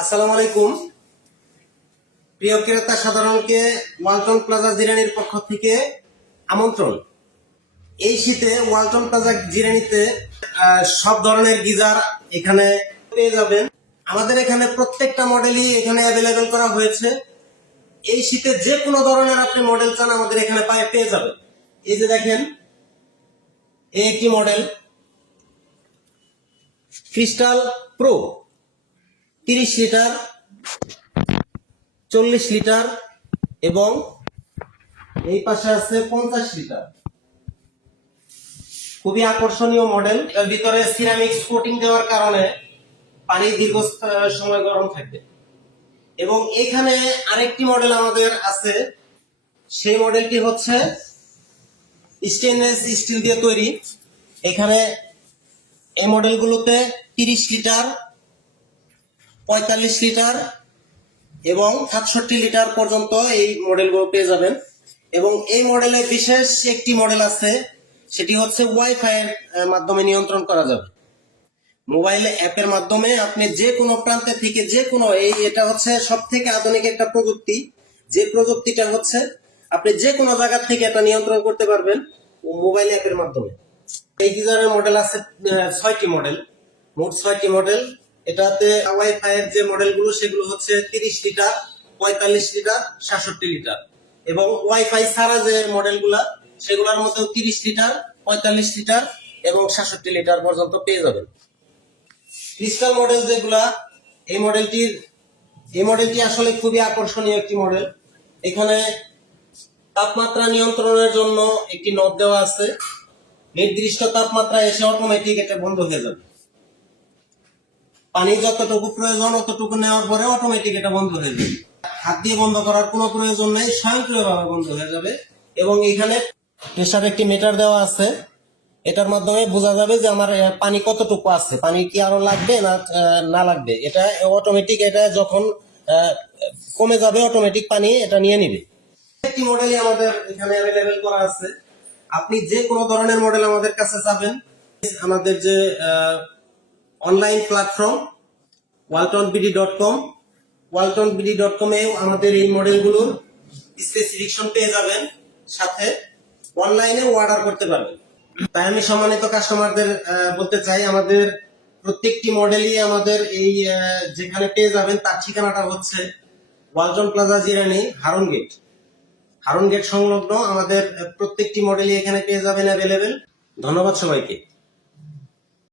আসসালামু আলাইকুম। প্রিয় ক্রেতা সাধারণকে ওয়ালটন প্লাজা জিরানির পক্ষ থেকে আমন্ত্রণ। এই শীতে ওয়ালটন প্লাজা জিরানিতে সব ধরনের গিজার এখানে পেয়ে যাবেন। আমাদের এখানে প্রত্যেকটা মডেলই এখানে অ্যাভেলেবেল করা হয়েছে। এই শীতে যে কোনো ধরনের আপনি মডেল চান আমাদের এখানে পেয়ে যাবেন। এই যে দেখেন, এই একটি model crystal pro 30 litre, 40 litre এবং এই পাশে আছে 50 লিটার। খুবই আকর্ষণীয় মডেল। এর ভিতরে সিরামিক্স কোটিং দেওয়ার কারণে পানি দীর্ঘ সময় গরম থাকবে। এবং এখানে আরেকটি মডেল আমাদের আছে, সেই মডেলটি হচ্ছে স্টেনলেস স্টিল দিয়ে তৈরি। এখানে এই মডেলগুলোতে 30 লিটার, 45 লিটার এবং 67 লিটার পর্যন্ত এই মডেলগুলো পেয়ে যাবেন। এবং এই মডেলের বিশেষ একটি মডেল আছে, সেটি হচ্ছে ওয়াইফাই এর মাধ্যমে নিয়ন্ত্রণ করা যাবে। মোবাইল অ্যাপের মাধ্যমে আপনি যে কোনো প্রান্তে থেকে যে কোনো এটা হচ্ছে সব থেকে আধুনিক একটা প্রযুক্তি, যে প্রযুক্তিটা হচ্ছে আপনি যে কোনো জায়গা থেকে এটা নিয়ন্ত্রণ করতে পারবেন মোবাইল অ্যাপের মাধ্যমে। এই গিজারের মডেল আছে 6টি মডেল, মোট 6টি মডেল। এটাতে ওয়াইফাই এর যে মডেলগুলো সেগুলো হচ্ছে 30 লিটার, 45 লিটার, 67 লিটার। এবং ওয়াইফাই ছাড়া যে মডেলগুলা সেগুলোর মধ্যে 30 লিটার, 45 লিটার এবং 67 লিটার পর্যন্ত পেয়ে যাবেন। ক্রিস্টাল মডেল যেগুলা, এই মডেলটি আসলে খুবই আকর্ষণীয় একটি মডেল। এখানে তাপমাত্রা নিয়ন্ত্রণের জন্য একটি নব দেওয়া আছে। নির্দিষ্ট তাপমাত্রা এসে অটোমেটিক এটা বন্ধ হয়ে যাবে। পানি যতটুকু প্রয়োজন অতটুকু নেওয়ার পরে অটোমেটিক এটা বন্ধ হয়ে যাবে। হাত দিয়ে বন্ধ করার কোনো প্রয়োজন নেই, স্বয়ংক্রিয়ভাবে বন্ধ হয়ে যাবে। এবং এখানে প্রেসার একটি মিটার দেওয়া আছে, এটার মাধ্যমে বোঝা যাবে যে আমার পানি কতটুকু আছে, পানি কি আরো লাগবে না লাগবে। এটা অটোমেটিক, এটা যখন কমে যাবে অটোমেটিক পানি এটা নিয়ে নিবে। একটি মডেলই আমাদের এখানে অ্যাভেলেবেল করা আছে। আপনি যে কোনো ধরনের মডেল আমাদের কাছে পাবেন। আমাদের যে অনলাইন প্ল্যাটফর্ম waltonbd.com, waltonbd.com এ আমাদের এই মডেলগুলোর স্পেসিফিকেশন পেয়ে যাবেন, সাথে অনলাইনে অর্ডার করতে পারবেন। তাই আমি সম্মানিত কাস্টমারদের বলতে চাই, আমাদের প্রত্যেকটি মডেলই আমাদের এই যেখানে পেয়ে যাবেন তার ঠিকানাটা হচ্ছে ওয়ালটন প্লাজা জিরানি, হারুন গেট সংলগ্ন। আমাদের প্রত্যেকটি মডেলই এখানে পেয়ে যাবেন অ্যাভেলেবেল। ধন্যবাদ সবাইকে।